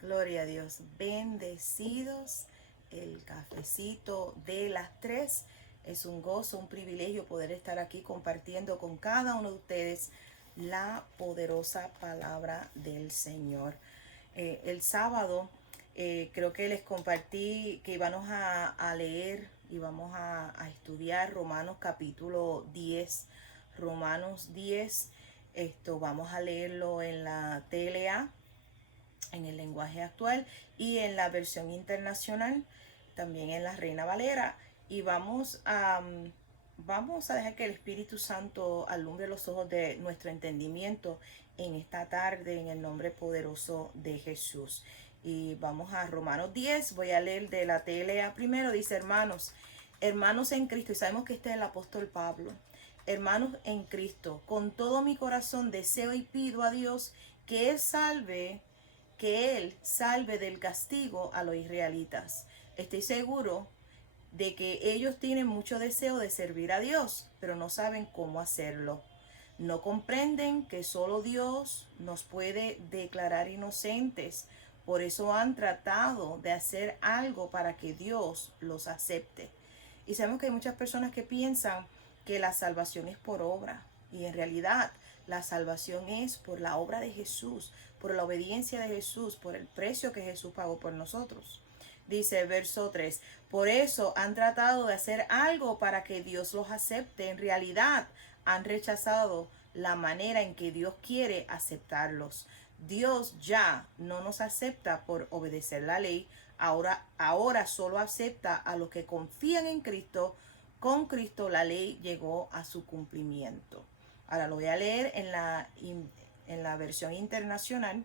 Gloria a Dios. Bendecidos. El cafecito de las 3. Es un gozo, un privilegio poder estar aquí compartiendo con cada uno de ustedes la poderosa palabra del Señor. El sábado creo que les compartí que íbamos a leer y vamos a estudiar Romanos capítulo 10. Romanos 10. Vamos a leerlo en la TLA, en el lenguaje actual, y en la versión internacional, también en la Reina Valera. Y vamos a dejar que el Espíritu Santo alumbre los ojos de nuestro entendimiento en esta tarde, en el nombre poderoso de Jesús. Y vamos a Romanos 10, voy a leer de la TLA primero. Dice: hermanos en Cristo, y sabemos que este es el apóstol Pablo. Hermanos en Cristo, con todo mi corazón deseo y pido a Dios que Él salve del castigo a los israelitas. Estoy seguro de que ellos tienen mucho deseo de servir a Dios, pero no saben cómo hacerlo. No comprenden que solo Dios nos puede declarar inocentes. Por eso han tratado de hacer algo para que Dios los acepte. Y sabemos que hay muchas personas que piensan que la salvación es por obra. Y en realidad la salvación es por la obra de Jesús, por la obediencia de Jesús, por el precio que Jesús pagó por nosotros. Dice verso 3: por eso han tratado de hacer algo para que Dios los acepte. En realidad han rechazado la manera en que Dios quiere aceptarlos. Dios ya no nos acepta por obedecer la ley. Ahora solo acepta a los que confían en Cristo. Con Cristo la ley llegó a su cumplimiento. Ahora lo voy a leer en la versión internacional,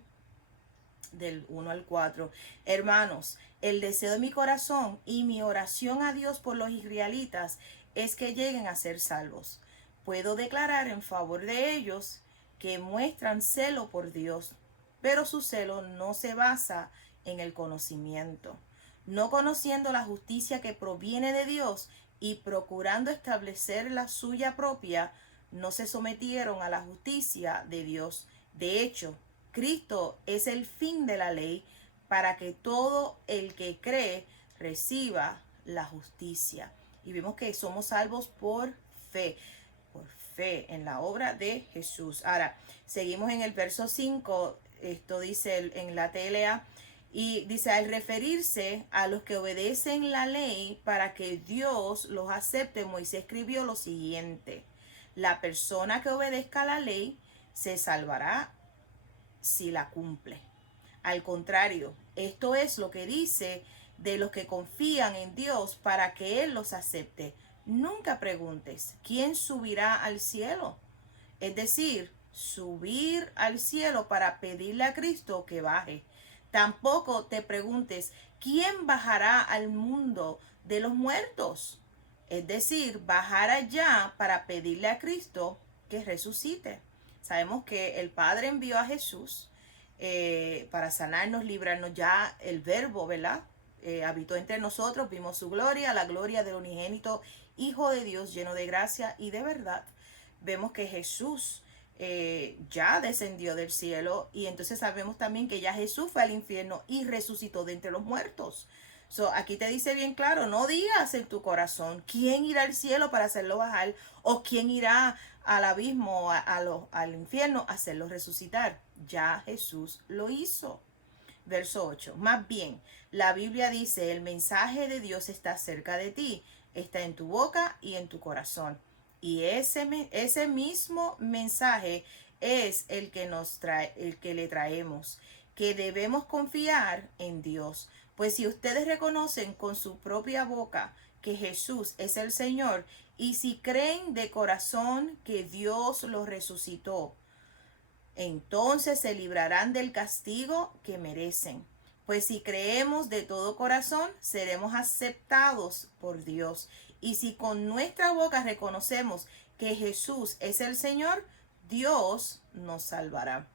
del 1 al 4. Hermanos, el deseo de mi corazón y mi oración a Dios por los israelitas es que lleguen a ser salvos. Puedo declarar en favor de ellos que muestran celo por Dios, pero su celo no se basa en el conocimiento. No conociendo la justicia que proviene de Dios y procurando establecer la suya propia, no se sometieron a la justicia de Dios. De hecho, Cristo es el fin de la ley para que todo el que cree reciba la justicia. Y vemos que somos salvos por fe en la obra de Jesús. Ahora, seguimos en el verso 5, esto dice en la TLA, y dice: al referirse a los que obedecen la ley para que Dios los acepte, Moisés escribió lo siguiente: la persona que obedezca la ley se salvará si la cumple. Al contrario, esto es lo que dice de los que confían en Dios para que Él los acepte. Nunca preguntes: ¿quién subirá al cielo? Es decir, subir al cielo para pedirle a Cristo que baje. Tampoco te preguntes: ¿quién bajará al mundo de los muertos? Es decir, bajar allá para pedirle a Cristo que resucite. Sabemos que el Padre envió a Jesús para sanarnos, librarnos. Ya el Verbo, ¿verdad? Habitó entre nosotros, vimos su gloria, la gloria del unigénito Hijo de Dios, lleno de gracia y de verdad. Vemos que Jesús ya descendió del cielo, y entonces sabemos también que ya Jesús fue al infierno y resucitó de entre los muertos. Aquí te dice bien claro: no digas en tu corazón quién irá al cielo para hacerlo bajar, o quién irá al abismo, al infierno, a hacerlo resucitar. Ya Jesús lo hizo. Verso 8. Más bien, la Biblia dice: el mensaje de Dios está cerca de ti, está en tu boca y en tu corazón. Y ese mismo mensaje es el que le traemos, que debemos confiar en Dios. Pues si ustedes reconocen con su propia boca que Jesús es el Señor, y si creen de corazón que Dios lo resucitó, entonces se librarán del castigo que merecen. Pues si creemos de todo corazón, seremos aceptados por Dios. Y si con nuestra boca reconocemos que Jesús es el Señor, Dios nos salvará.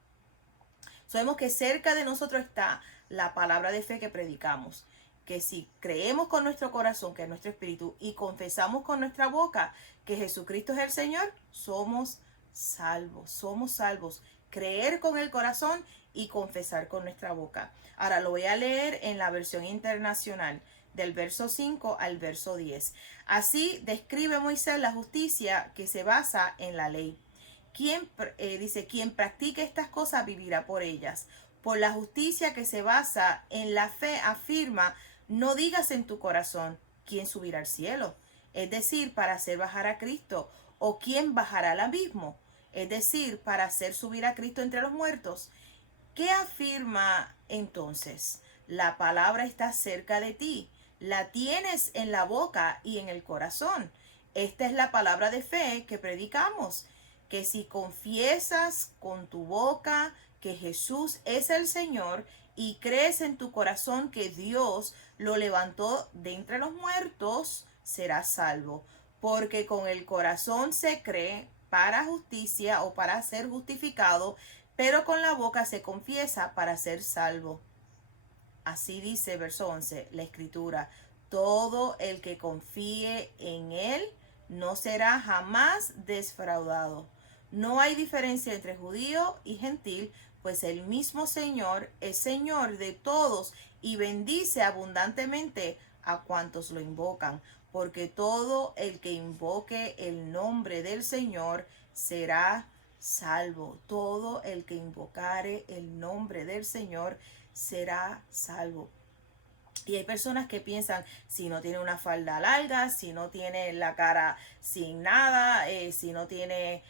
Sabemos que cerca de nosotros está la palabra de fe que predicamos, que si creemos con nuestro corazón, que es nuestro espíritu, y confesamos con nuestra boca que Jesucristo es el Señor, somos salvos, somos salvos. Creer con el corazón y confesar con nuestra boca. Ahora lo voy a leer en la versión internacional, del verso 5 al verso 10. Así describe Moisés la justicia que se basa en la ley. Dice, quien practique estas cosas vivirá por ellas. Por la justicia que se basa en la fe afirma, no digas en tu corazón, ¿quién subirá al cielo? Es decir, para hacer bajar a Cristo, o quién bajará al abismo, es decir, para hacer subir a Cristo entre los muertos. ¿Qué afirma entonces? La palabra está cerca de ti, la tienes en la boca y en el corazón. Esta es la palabra de fe que predicamos, que si confiesas con tu boca que Jesús es el Señor y crees en tu corazón que Dios lo levantó de entre los muertos, serás salvo. Porque con el corazón se cree para justicia o para ser justificado, pero con la boca se confiesa para ser salvo. Así dice verso 11, la escritura, todo el que confíe en él no será jamás defraudado. No hay diferencia entre judío y gentil, pues el mismo Señor es Señor de todos y bendice abundantemente a cuantos lo invocan, porque todo el que invoque el nombre del Señor será salvo. Todo el que invocare el nombre del Señor será salvo. Y hay personas que piensan, si no tiene una falda larga, si no tiene la cara sin nada, si no tiene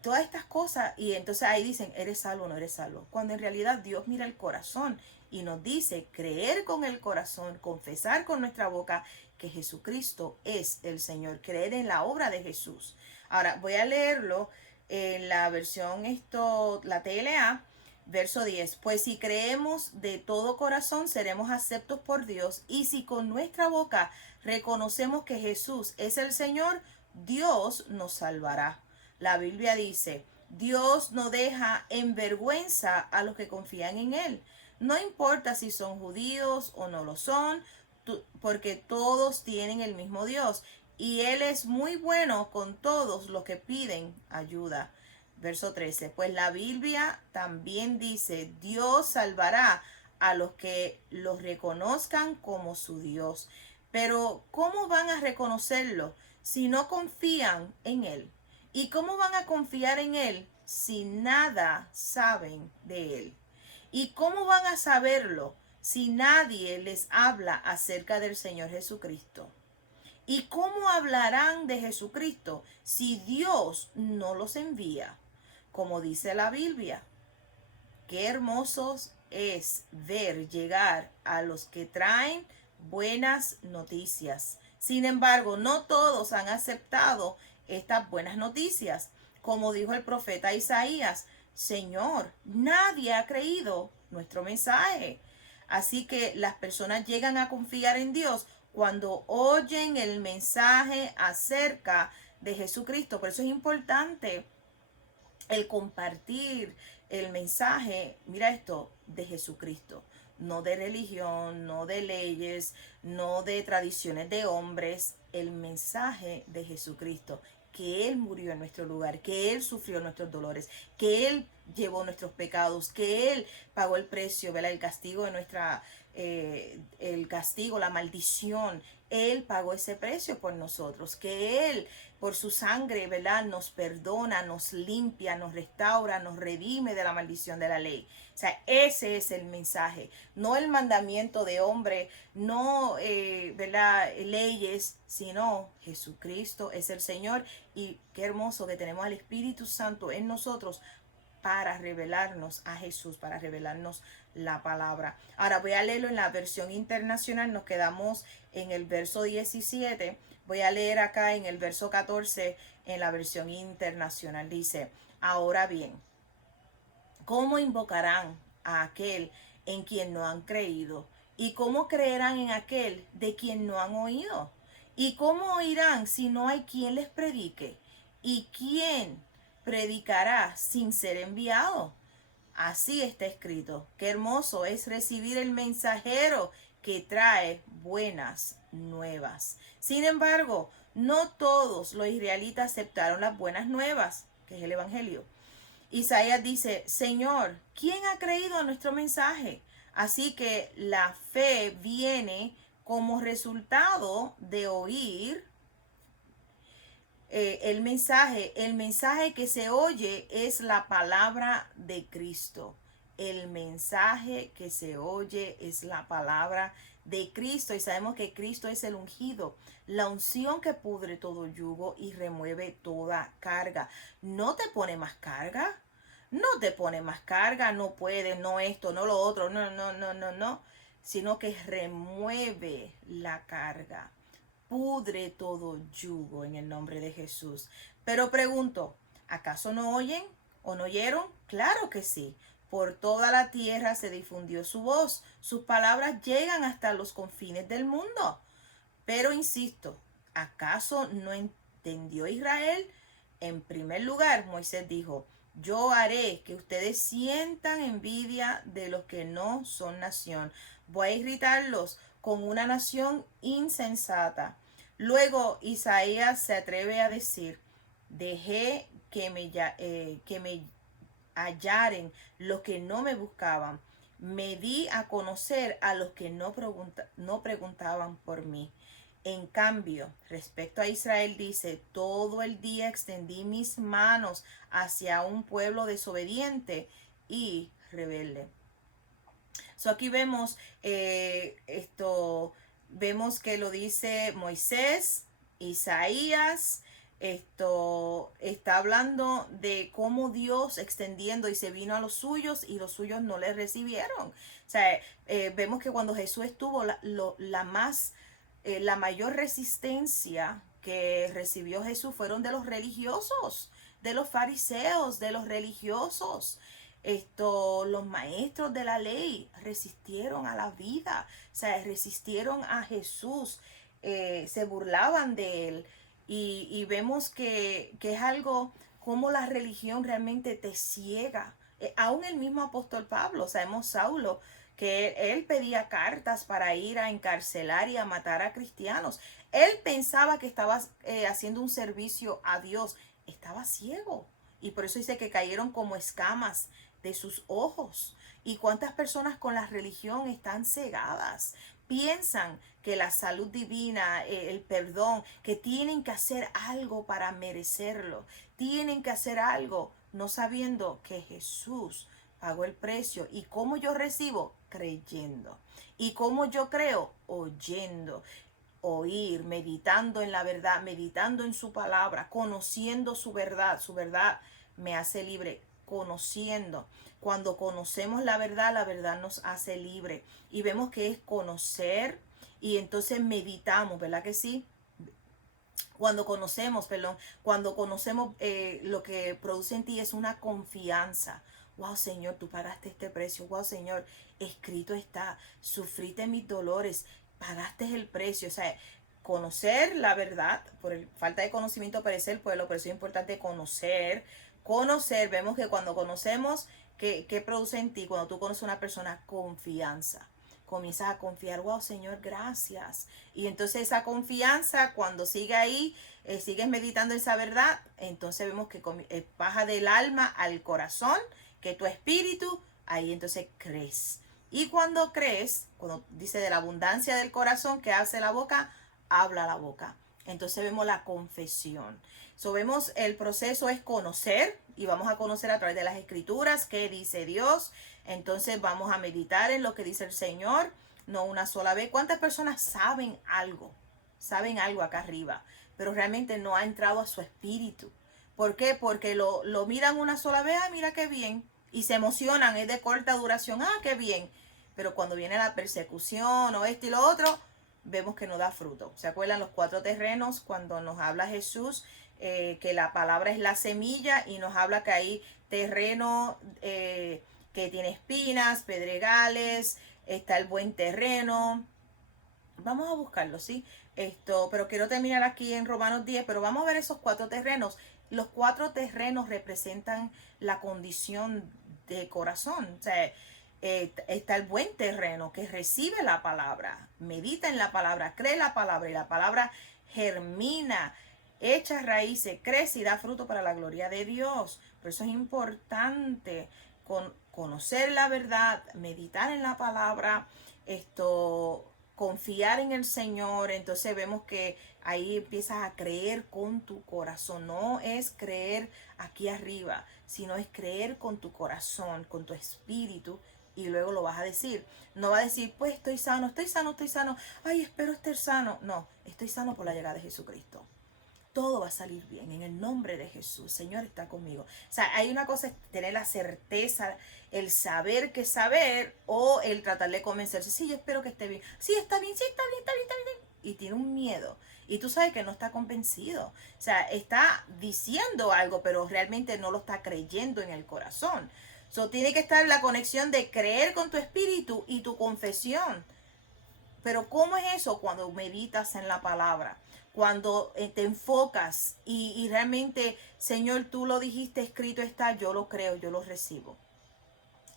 todas estas cosas, y entonces ahí dicen, eres salvo o no eres salvo. Cuando en realidad Dios mira el corazón y nos dice creer con el corazón, confesar con nuestra boca que Jesucristo es el Señor, creer en la obra de Jesús. Ahora voy a leerlo en la versión la TLA. Verso 10, pues si creemos de todo corazón seremos aceptos por Dios, y si con nuestra boca reconocemos que Jesús es el Señor, Dios nos salvará. La Biblia dice, Dios no deja en vergüenza a los que confían en Él. No importa si son judíos o no lo son, porque todos tienen el mismo Dios, y Él es muy bueno con todos los que piden ayuda. Verso 13, pues la Biblia también dice, Dios salvará a los que los reconozcan como su Dios. Pero ¿cómo van a reconocerlo si no confían en Él? ¿Y cómo van a confiar en Él si nada saben de Él? ¿Y cómo van a saberlo si nadie les habla acerca del Señor Jesucristo? ¿Y cómo hablarán de Jesucristo si Dios no los envía? Como dice la Biblia, qué hermosos es ver llegar a los que traen buenas noticias. Sin embargo, no todos han aceptado estas buenas noticias. Como dijo el profeta Isaías, Señor, nadie ha creído nuestro mensaje. Así que las personas llegan a confiar en Dios cuando oyen el mensaje acerca de Jesucristo. Por eso es importante el compartir el mensaje, mira esto, de Jesucristo, no de religión, no de leyes, no de tradiciones de hombres, el mensaje de Jesucristo, que Él murió en nuestro lugar, que Él sufrió nuestros dolores, que Él llevó nuestros pecados, que Él pagó el precio, ¿verdad? El castigo de el castigo, la maldición. Él pagó ese precio por nosotros, que Él por su sangre, ¿verdad? Nos perdona, nos limpia, nos restaura, nos redime de la maldición de la ley. O sea, ese es el mensaje, no el mandamiento de hombre, no, ¿verdad? Leyes, sino Jesucristo es el Señor. Y qué hermoso que tenemos al Espíritu Santo en nosotros para revelarnos a Jesús, para revelarnos la palabra. Ahora voy a leerlo en la versión internacional, nos quedamos en el verso 17. Voy a leer acá en el verso 14 en la versión internacional. Dice, ahora bien, ¿cómo invocarán a aquel en quien no han creído? ¿Y cómo creerán en aquel de quien no han oído? ¿Y cómo oirán si no hay quien les predique? ¿Y quién predicará sin ser enviado? Así está escrito. Qué hermoso es recibir el mensajero que trae buenas nuevas. Sin embargo, no todos los israelitas aceptaron las buenas nuevas, que es el Evangelio. Isaías dice, Señor, ¿quién ha creído a nuestro mensaje? Así que la fe viene como resultado de oír el mensaje que se oye es la palabra de Cristo. El mensaje que se oye es la palabra de Cristo y sabemos que Cristo es el ungido, la unción que pudre todo yugo y remueve toda carga. No te pone más carga, no te pone más carga, no puede, no esto, no lo otro, no, sino que remueve la carga, pudre todo yugo en el nombre de Jesús. Pero pregunto, ¿acaso no oyen o no oyeron? Claro que sí. Por toda la tierra se difundió su voz, sus palabras llegan hasta los confines del mundo. Pero insisto, ¿acaso no entendió Israel? En primer lugar, Moisés dijo, yo haré que ustedes sientan envidia de los que no son nación. Voy a irritarlos con una nación insensata. Luego Isaías se atreve a decir, dejé que me hallaren los que no me buscaban. Me di a conocer a los que no preguntaban por mí. En cambio, respecto a Israel dice, todo el día extendí mis manos hacia un pueblo desobediente y rebelde. So aquí vemos vemos que lo dice Moisés, Isaías, esto está hablando de cómo Dios extendiendo y se vino a los suyos y los suyos no le recibieron. O sea, vemos que cuando Jesús estuvo, la mayor resistencia que recibió Jesús fueron de los religiosos, de los fariseos, de los religiosos. Los maestros de la ley resistieron a la vida, o sea, resistieron a Jesús, se burlaban de él y vemos que es algo como la religión realmente te ciega. Aún el mismo apóstol Pablo, sabemos Saulo, que él pedía cartas para ir a encarcelar y a matar a cristianos. Él pensaba que estaba haciendo un servicio a Dios, estaba ciego. Y por eso dice que cayeron como escamas de sus ojos. Y cuántas personas con la religión están cegadas. Piensan que la salud divina, el perdón, que tienen que hacer algo para merecerlo. Tienen que hacer algo, no sabiendo que Jesús pagó el precio. ¿Y cómo yo recibo? Creyendo. ¿Y cómo yo creo? Oyendo. Oír, meditando en la verdad, meditando en su palabra, conociendo su verdad. Su verdad me hace libre, conociendo. Cuando conocemos la verdad nos hace libre. Y vemos que es conocer y entonces meditamos, ¿verdad que sí? Cuando conocemos lo que produce en ti es una confianza. Wow, Señor, tú pagaste este precio. Wow, Señor, escrito está, sufriste mis dolores, pagaste el precio. O sea, conocer la verdad, falta de conocimiento perece el pueblo, por eso es importante conocer. Conocer, vemos que cuando conocemos, ¿qué produce en ti? Cuando tú conoces a una persona, confianza. Comienzas a confiar, wow, Señor, gracias. Y entonces esa confianza, cuando sigue ahí, sigues meditando esa verdad, entonces vemos que baja del alma al corazón, que tu espíritu, ahí entonces crees. Y cuando crees, cuando dice de la abundancia del corazón que hace la boca, habla la boca. Entonces vemos la confesión. Vemos el proceso es conocer y vamos a conocer a través de las escrituras qué dice Dios. Entonces vamos a meditar en lo que dice el Señor, no una sola vez. ¿Cuántas personas saben algo? Saben algo acá arriba, pero realmente no ha entrado a su espíritu. ¿Por qué? Porque lo miran una sola vez, ah, mira qué bien, y se emocionan, es de corta duración, ah, qué bien. Pero cuando viene la persecución o esto y lo otro, vemos que no da fruto. ¿Se acuerdan los 4 terrenos cuando nos habla Jesús? Que la palabra es la semilla y nos habla que hay terreno que tiene espinas, pedregales, está el buen terreno. Vamos a buscarlo, ¿sí? Pero quiero terminar aquí en Romanos 10, pero vamos a ver esos 4 terrenos. Los 4 terrenos representan la condición de corazón. O sea, está el buen terreno que recibe la palabra, medita en la palabra, cree la palabra y la palabra germina, echa raíces, crece y da fruto para la gloria de Dios. Por eso es importante conocer la verdad, meditar en la palabra, confiar en el Señor. Entonces vemos que ahí empiezas a creer con tu corazón. No es creer aquí arriba, sino es creer con tu corazón, con tu espíritu, y luego lo vas a decir. No va a decir, pues estoy sano, estoy sano, estoy sano. Ay, espero estar sano. No, estoy sano por la llegada de Jesucristo. Todo va a salir bien en el nombre de Jesús. Señor está conmigo. O sea, hay una cosa es tener la certeza, el saber que saber, o el tratar de convencerse. Sí, yo espero que esté bien. Sí, está bien, sí, está bien, está bien, está bien. Y tiene un miedo. Y tú sabes que no está convencido. O sea, está diciendo algo, pero realmente no lo está creyendo en el corazón. So, tiene que estar la conexión de creer con tu espíritu y tu confesión. Pero ¿cómo es eso? Cuando meditas en la palabra, cuando te enfocas y realmente, Señor, tú lo dijiste, escrito está, yo lo creo, yo lo recibo.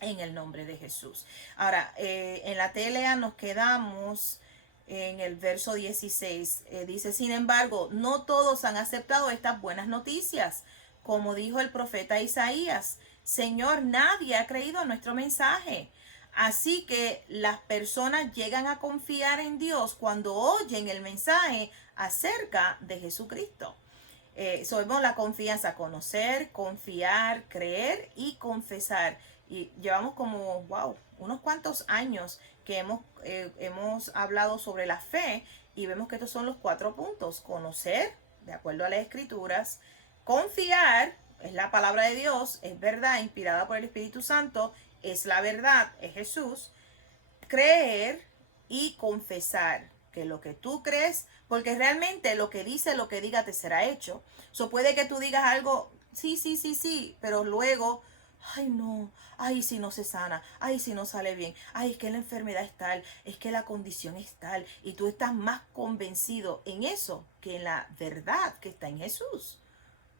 En el nombre de Jesús. Ahora, en la TLA nos quedamos en el verso 16. Dice, sin embargo, no todos han aceptado estas buenas noticias. Como dijo el profeta Isaías, Señor, nadie ha creído a nuestro mensaje. Así que las personas llegan a confiar en Dios cuando oyen el mensaje acerca de Jesucristo. Somos la confianza, conocer, confiar, creer y confesar. Y llevamos como, wow, unos cuantos años que hemos hablado sobre la fe, y vemos que estos son los 4 puntos. Conocer, de acuerdo a las escrituras; confiar, es la palabra de Dios, es verdad, inspirada por el Espíritu Santo, es la verdad, es Jesús; creer y confesar que lo que tú crees, porque realmente lo que dice, lo que diga te será hecho. Puede que tú digas algo, sí, sí, sí, sí, pero luego, ay no, ay si no se sana, ay si no sale bien, ay es que la enfermedad es tal, es que la condición es tal, y tú estás más convencido en eso que en la verdad que está en Jesús.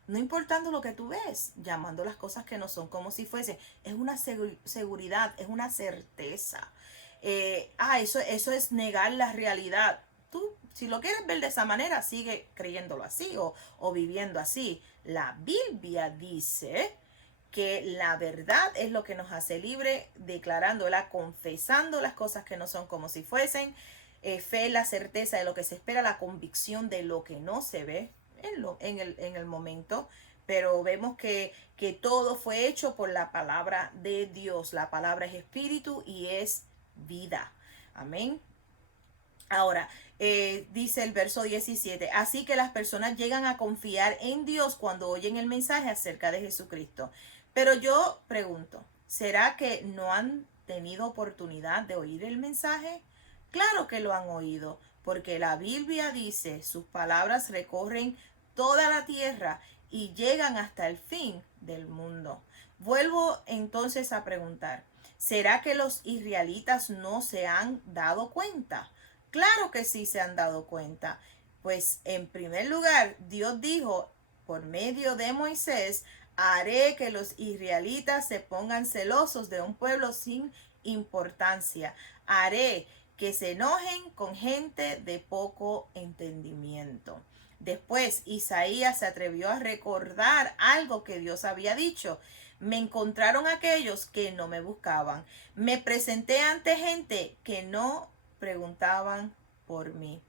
No importando lo que tú ves, llamando las cosas que no son como si fuesen. Es una seguridad, es una certeza. Eso es negar la realidad. Tú, si lo quieres ver de esa manera, sigue creyéndolo así o viviendo así. La Biblia dice que la verdad es lo que nos hace libre, declarándola, confesando las cosas que no son como si fuesen. Fe, la certeza de lo que se espera, la convicción de lo que no se ve en el momento. Pero vemos que todo fue hecho por la palabra de Dios. La palabra es espíritu y es vida. Amén. Ahora, dice el verso 17, así que las personas llegan a confiar en Dios cuando oyen el mensaje acerca de Jesucristo. Pero yo pregunto, ¿será que no han tenido oportunidad de oír el mensaje? Claro que lo han oído, porque la Biblia dice, sus palabras recorren toda la tierra y llegan hasta el fin del mundo. Vuelvo entonces a preguntar, ¿será que los israelitas no se han dado cuenta? Claro que sí se han dado cuenta. Pues en primer lugar, Dios dijo por medio de Moisés, haré que los israelitas se pongan celosos de un pueblo sin importancia. Haré que se enojen con gente de poco entendimiento. Después, Isaías se atrevió a recordar algo que Dios había dicho. Me encontraron aquellos que no me buscaban. Me presenté ante gente que no preguntaban por mí.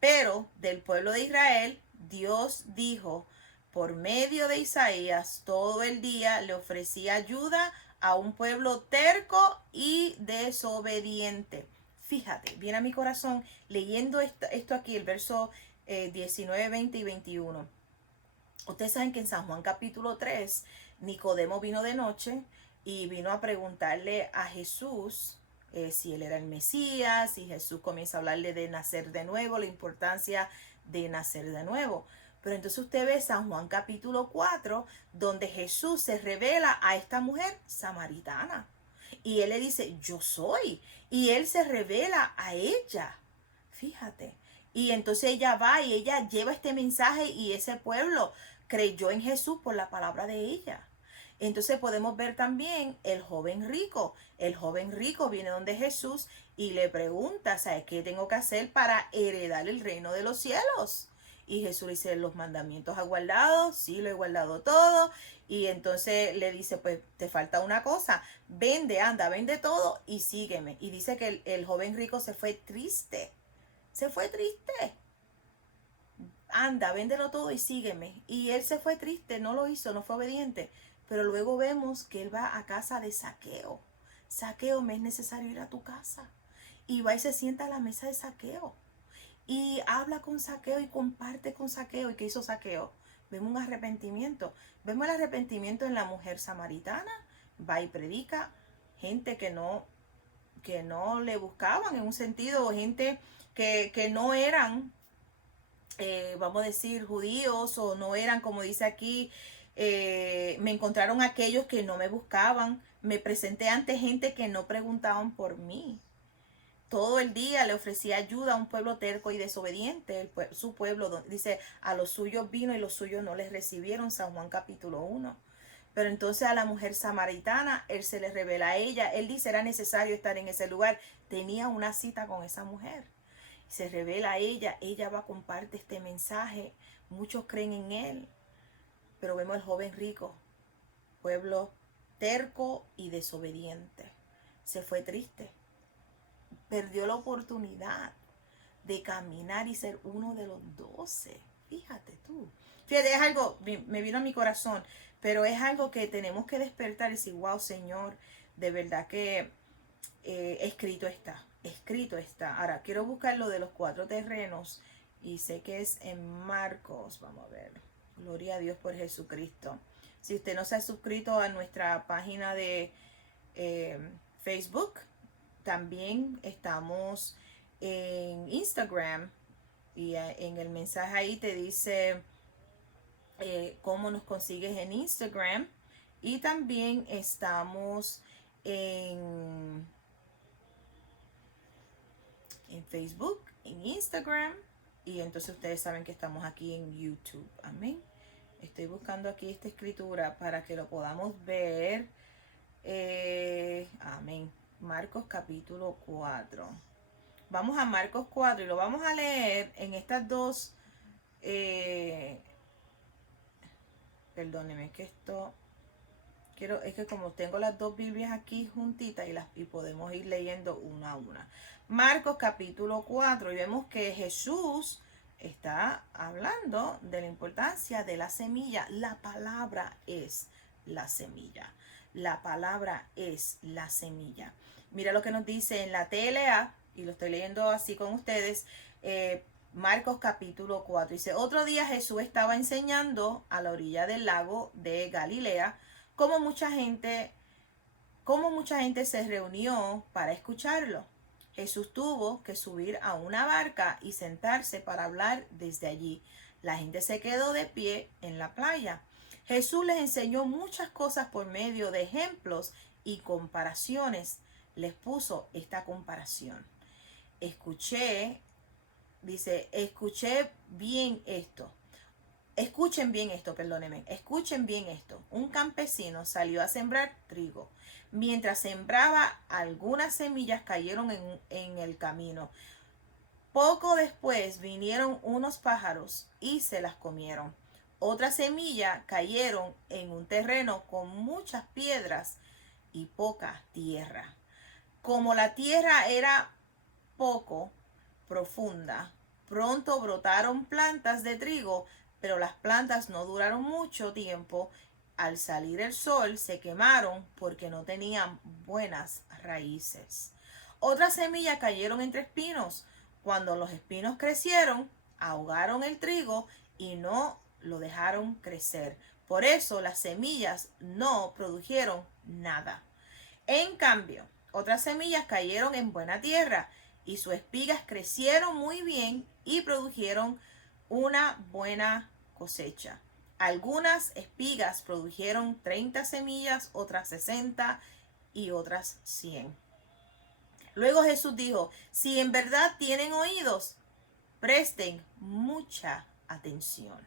Pero del pueblo de Israel, Dios dijo por medio de Isaías, todo el día le ofrecía ayuda a un pueblo terco y desobediente. Fíjate, viene a mi corazón leyendo esto aquí, el verso 19, 20 y 21. Ustedes saben que en San Juan capítulo 3, Nicodemo vino de noche y vino a preguntarle a Jesús si él era el Mesías, y Jesús comienza a hablarle de nacer de nuevo, la importancia de nacer de nuevo. Pero entonces usted ve San Juan capítulo 4, donde Jesús se revela a esta mujer samaritana. Y él le dice, yo soy. Y él se revela a ella. Fíjate. Y entonces ella va y ella lleva este mensaje, y ese pueblo creyó en Jesús por la palabra de ella. Entonces podemos ver también el joven rico. El joven rico viene donde Jesús y le pregunta, ¿sabes qué tengo que hacer para heredar el reino de los cielos? Y Jesús le dice, ¿los mandamientos has guardado? Sí, lo he guardado todo. Y entonces le dice, pues te falta una cosa, vende, anda, vende todo y sígueme. Y dice que el joven rico se fue triste, se fue triste. Anda, véndelo todo y sígueme. Y él se fue triste, no lo hizo, no fue obediente. Pero luego vemos que él va a casa de Zaqueo. Zaqueo, me es necesario ir a tu casa. Y va y se sienta a la mesa de Zaqueo. Y habla con Zaqueo y comparte con Zaqueo. ¿Y qué hizo Zaqueo? Vemos un arrepentimiento. Vemos el arrepentimiento en la mujer samaritana. Va y predica. Gente que no le buscaban en un sentido. Gente que no eran, vamos a decir, judíos o no eran, como dice aquí, me encontraron aquellos que no me buscaban. Me presenté ante gente que no preguntaban por mí. Todo el día le ofrecía ayuda a un pueblo terco y desobediente. Su pueblo, dice, a los suyos vino y los suyos no les recibieron. San Juan capítulo 1. Pero entonces a la mujer samaritana, él se le revela a ella. Él dice, era necesario estar en ese lugar. Tenía una cita con esa mujer. Se revela a ella. Ella va a compartir este mensaje. Muchos creen en él. Pero vemos al joven rico. Pueblo terco y desobediente. Se fue triste. Perdió la oportunidad de caminar y ser uno de los 12. Fíjate tú. Fíjate, es algo, me vino a mi corazón, pero es algo que tenemos que despertar y decir, wow, Señor, de verdad que escrito está, escrito está. Ahora, quiero buscar lo de los 4 terrenos y sé que es en Marcos, vamos a ver. Gloria a Dios por Jesucristo. Si usted no se ha suscrito a nuestra página de Facebook, también estamos en Instagram y en el mensaje ahí te dice cómo nos consigues en Instagram. Y también estamos en Facebook, en Instagram. Y entonces ustedes saben que estamos aquí en YouTube. Amén. Estoy buscando aquí esta escritura para que lo podamos ver. Amén. Marcos capítulo 4. Vamos a Marcos 4 y lo vamos a leer en estas dos. Perdóneme que esto. Es que como tengo las dos Biblias aquí juntitas y podemos ir leyendo una a una. Marcos capítulo 4 y vemos que Jesús está hablando de la importancia de la semilla. La palabra es la semilla. La palabra es la semilla. Mira lo que nos dice en la TLA, y lo estoy leyendo así con ustedes. Marcos capítulo 4 dice, otro día Jesús estaba enseñando a la orilla del lago de Galilea, como mucha gente se reunió para escucharlo. Jesús tuvo que subir a una barca y sentarse para hablar desde allí. La gente se quedó de pie en la playa. Jesús les enseñó muchas cosas por medio de ejemplos y comparaciones. Les puso esta comparación. Escuché bien esto. Escuchen bien esto, perdónenme. Escuchen bien esto. Un campesino salió a sembrar trigo. Mientras sembraba, algunas semillas cayeron en el camino. Poco después vinieron unos pájaros y se las comieron. Otras semillas cayeron en un terreno con muchas piedras y poca tierra. Como la tierra era poco profunda, pronto brotaron plantas de trigo, pero las plantas no duraron mucho tiempo. Al salir el sol se quemaron porque no tenían buenas raíces. Otras semillas cayeron entre espinos. Cuando los espinos crecieron, ahogaron el trigo y no lo dejaron crecer. Por eso las semillas no produjeron nada. En cambio, otras semillas cayeron en buena tierra y sus espigas crecieron muy bien y produjeron una buena cosecha. Algunas espigas produjeron 30 semillas, otras 60 y otras 100. Luego Jesús dijo, si en verdad tienen oídos, presten mucha atención.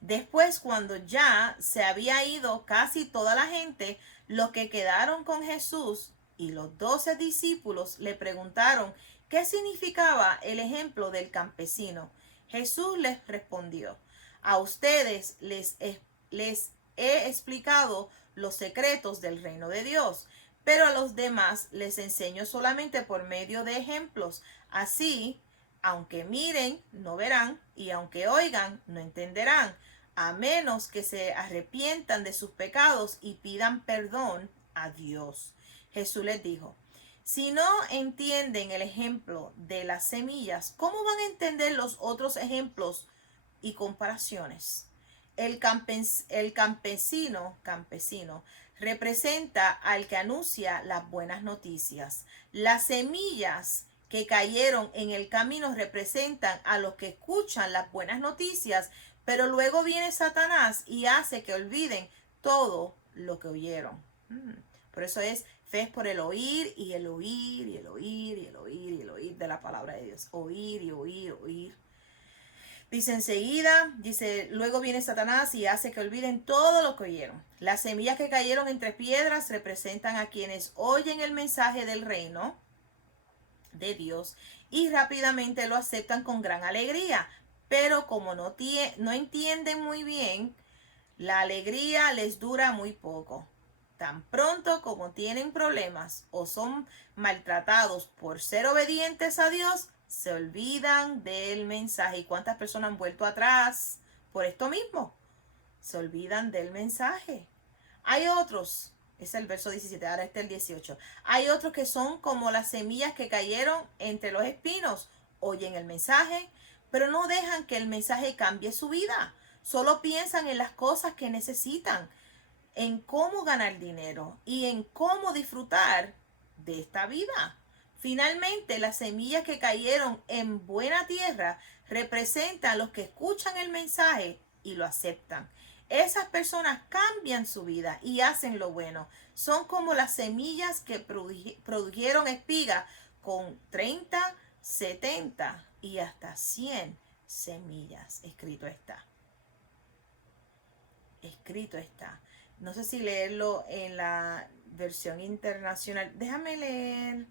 Después, cuando ya se había ido casi toda la gente, los que quedaron con Jesús y los 12 discípulos le preguntaron qué significaba el ejemplo del campesino. Jesús les respondió: a ustedes les he explicado los secretos del reino de Dios, pero a los demás les enseño solamente por medio de ejemplos. Así, aunque miren, no verán, y aunque oigan, no entenderán, a menos que se arrepientan de sus pecados y pidan perdón a Dios. Jesús les dijo: si no entienden el ejemplo de las semillas, ¿cómo van a entender los otros ejemplos y comparaciones? El campesino representa al que anuncia las buenas noticias. Las semillas que cayeron en el camino representan a los que escuchan las buenas noticias, pero luego viene Satanás y hace que olviden todo lo que oyeron. Por eso es fe es por el oír y el oír y el oír y el oír y el oír de la palabra de Dios. Oír y oír, oír. Dice enseguida, luego viene Satanás y hace que olviden todo lo que oyeron. Las semillas que cayeron entre piedras representan a quienes oyen el mensaje del reino de Dios y rápidamente lo aceptan con gran alegría. Pero como no entienden muy bien, la alegría les dura muy poco. Tan pronto como tienen problemas o son maltratados por ser obedientes a Dios, se olvidan del mensaje. ¿Y cuántas personas han vuelto atrás por esto mismo? Se olvidan del mensaje. Hay otros, es el verso 17, ahora está el 18. Hay otros que son como las semillas que cayeron entre los espinos. Oyen el mensaje, pero no dejan que el mensaje cambie su vida. Solo piensan en las cosas que necesitan, en cómo ganar dinero y en cómo disfrutar de esta vida. Finalmente, las semillas que cayeron en buena tierra representan a los que escuchan el mensaje y lo aceptan. Esas personas cambian su vida y hacen lo bueno. Son como las semillas que produjeron espigas con 30, 70 y hasta 100 semillas. Escrito está. Escrito está. No sé si leerlo en la versión internacional. Déjame leer.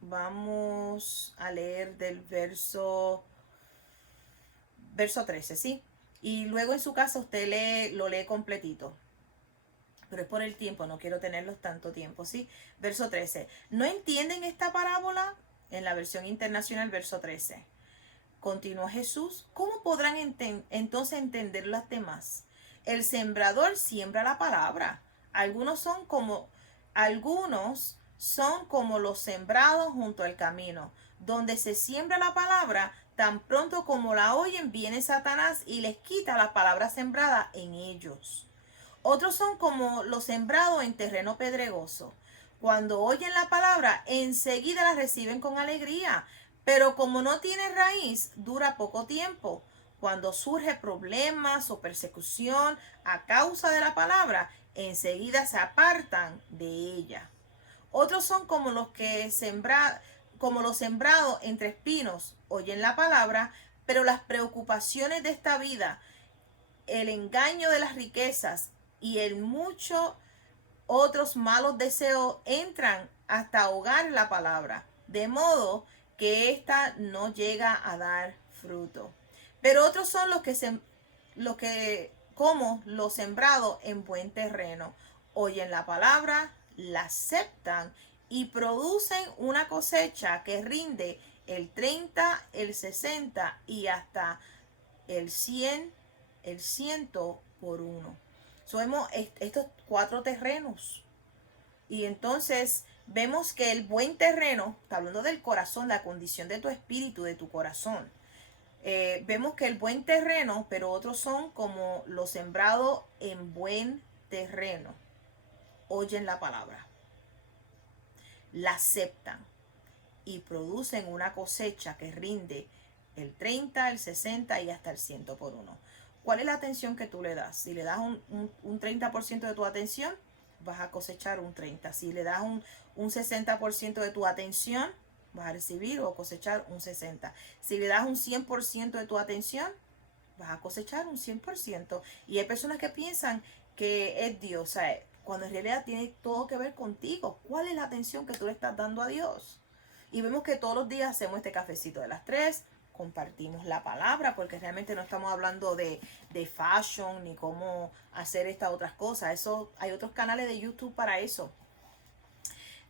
Vamos a leer del verso 13, ¿sí? Y luego en su casa usted lo lee completito. Pero es por el tiempo, no quiero tenerlos tanto tiempo, ¿sí? Verso 13. ¿No entienden esta parábola? En la versión internacional, verso 13. Continuó Jesús: ¿cómo podrán entonces entender las demás? El sembrador siembra la palabra. Algunos son como los sembrados junto al camino, donde se siembra la palabra. Tan pronto como la oyen, viene Satanás y les quita la palabra sembrada en ellos. Otros son como los sembrados en terreno pedregoso. Cuando oyen la palabra, enseguida la reciben con alegría, pero como no tiene raíz, dura poco tiempo. Cuando surge problemas o persecución a causa de la palabra, enseguida se apartan de ella. Otros son como los sembrados entre espinos, oyen la palabra, pero las preocupaciones de esta vida, el engaño de las riquezas y el mucho otros malos deseos entran hasta ahogar la palabra, de modo que ésta no llega a dar fruto. Pero otros son como los sembrados en buen terreno, oyen la palabra, la aceptan y producen una cosecha que rinde el 30, el 60 y hasta el 100, el 100 por uno. Somos estos 4 terrenos. Y entonces vemos que el buen terreno, está hablando del corazón, la condición de tu espíritu, de tu corazón. Vemos que el buen terreno, pero otros son como los sembrados en buen terreno. Oyen la palabra, la aceptan y producen una cosecha que rinde el 30, el 60 y hasta el 100 por uno. ¿Cuál es la atención que tú le das? Si le das un 30% de tu atención, vas a cosechar un 30. Si le das un 60% de tu atención, vas a recibir o cosechar un 60. Si le das un 100% de tu atención, vas a cosechar un 100%. Y hay personas que piensan que es Dios, o sea, cuando en realidad tiene todo que ver contigo. ¿Cuál es la atención que tú le estás dando a Dios? Y vemos que todos los días hacemos este cafecito de las 3, compartimos la palabra, porque realmente no estamos hablando de fashion ni cómo hacer estas otras cosas. Eso, hay otros canales de YouTube para eso.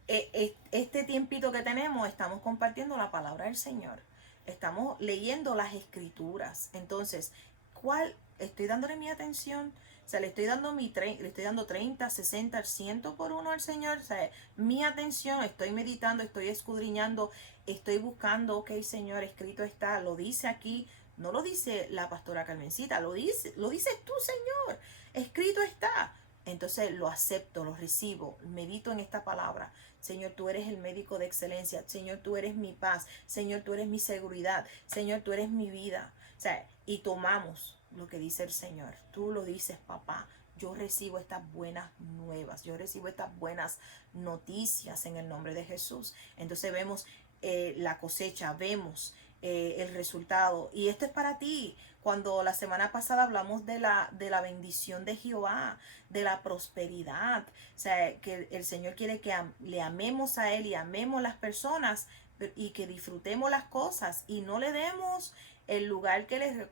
Este tiempito que tenemos, estamos compartiendo la palabra del Señor. Estamos leyendo las escrituras. Entonces, ¿cuál estoy dándole mi atención? O sea, le estoy dando le estoy dando 30, 60, 100 por uno al Señor. O sea, mi atención, estoy meditando, estoy escudriñando, estoy buscando, ok, Señor, escrito está, lo dice aquí. No lo dice la pastora Carmencita, lo dices tú, Señor. Escrito está. Entonces lo acepto, lo recibo, medito en esta palabra. Señor, tú eres el médico de excelencia. Señor, tú eres mi paz. Señor, tú eres mi seguridad. Señor, tú eres mi vida. O sea, y tomamos lo que dice el Señor. Tú lo dices, papá. Yo recibo estas buenas nuevas. Yo recibo estas buenas noticias en el nombre de Jesús. Entonces vemos la cosecha, vemos el resultado. Y esto es para ti. Cuando la semana pasada hablamos de la bendición de Jehová, de la prosperidad, o sea, que el Señor quiere que le amemos a Él y amemos las personas y que disfrutemos las cosas y no le demos el lugar que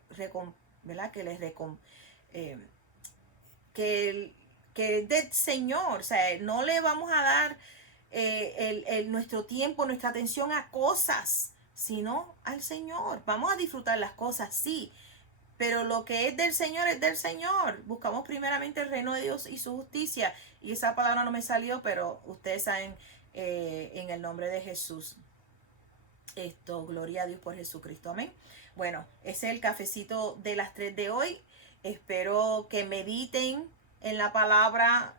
¿verdad? Que es del Señor. O sea, no le vamos a dar nuestro tiempo, nuestra atención a cosas, sino al Señor. Vamos a disfrutar las cosas, sí, pero lo que es del Señor es del Señor. Buscamos primeramente el reino de Dios y su justicia. Y esa palabra no me salió, pero ustedes saben, en el nombre de Jesús. Gloria a Dios por Jesucristo. Amén. Bueno, ese es el cafecito de las 3 de hoy. Espero que mediten en la palabra.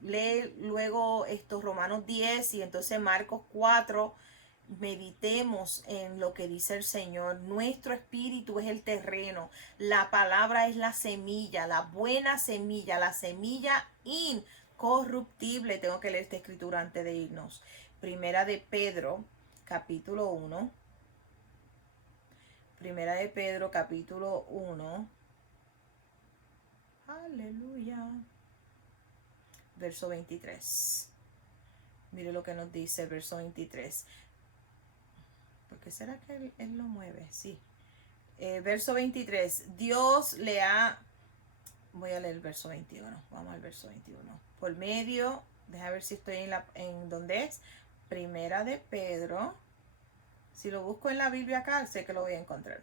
Lee luego Romanos 10 y entonces Marcos 4. Meditemos en lo que dice el Señor. Nuestro espíritu es el terreno. La palabra es la semilla, la buena semilla, la semilla incorruptible. Tengo que leer esta escritura antes de irnos. Primera de Pedro, capítulo 1. Primera de Pedro, capítulo 1. Aleluya. Verso 23. Mire lo que nos dice el verso 23. ¿Por qué será que él lo mueve? Sí. Verso 23. Dios le ha... Voy a leer el verso 21. Vamos al verso 21. Por medio... Deja ver si estoy en donde es. Primera de Pedro. Si lo busco en la Biblia acá, sé que lo voy a encontrar.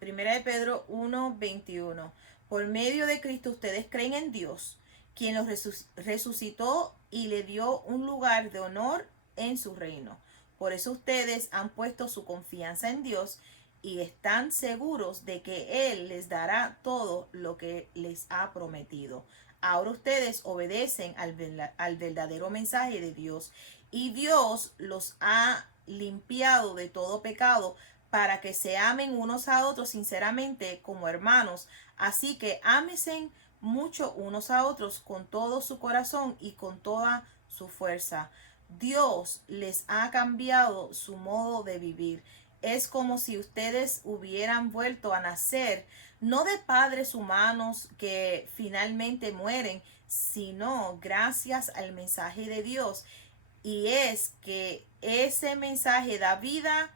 Primera de Pedro 1:21. Por medio de Cristo ustedes creen en Dios, quien los resucitó y le dio un lugar de honor en su reino. Por eso ustedes han puesto su confianza en Dios y están seguros de que Él les dará todo lo que les ha prometido. Ahora ustedes obedecen al verdadero mensaje de Dios y Dios los ha limpiado de todo pecado para que se amen unos a otros sinceramente como hermanos. Así que ámense mucho unos a otros con todo su corazón y con toda su fuerza. Dios les ha cambiado su modo de vivir. Es como si ustedes hubieran vuelto a nacer, no de padres humanos que finalmente mueren, sino gracias al mensaje de Dios. Y es que ese mensaje da vida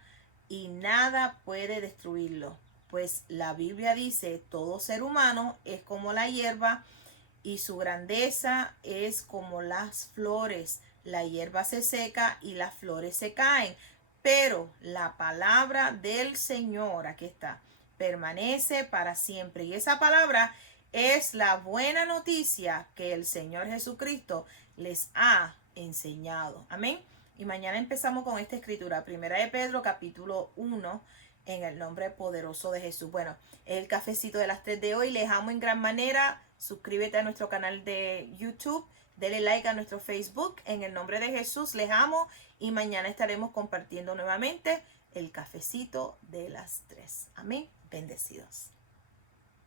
y nada puede destruirlo. Pues la Biblia dice, todo ser humano es como la hierba y su grandeza es como las flores. La hierba se seca y las flores se caen, pero la palabra del Señor, aquí está, permanece para siempre. Y esa palabra es la buena noticia que el Señor Jesucristo les ha enseñado. Amén. Y mañana empezamos con esta escritura, Primera de Pedro, capítulo 1, en el nombre poderoso de Jesús. Bueno, el cafecito de las 3 de hoy. Les amo en gran manera. Suscríbete a nuestro canal de YouTube. Dele like a nuestro Facebook. En el nombre de Jesús les amo. Y mañana estaremos compartiendo nuevamente el cafecito de las 3. Amén. Bendecidos.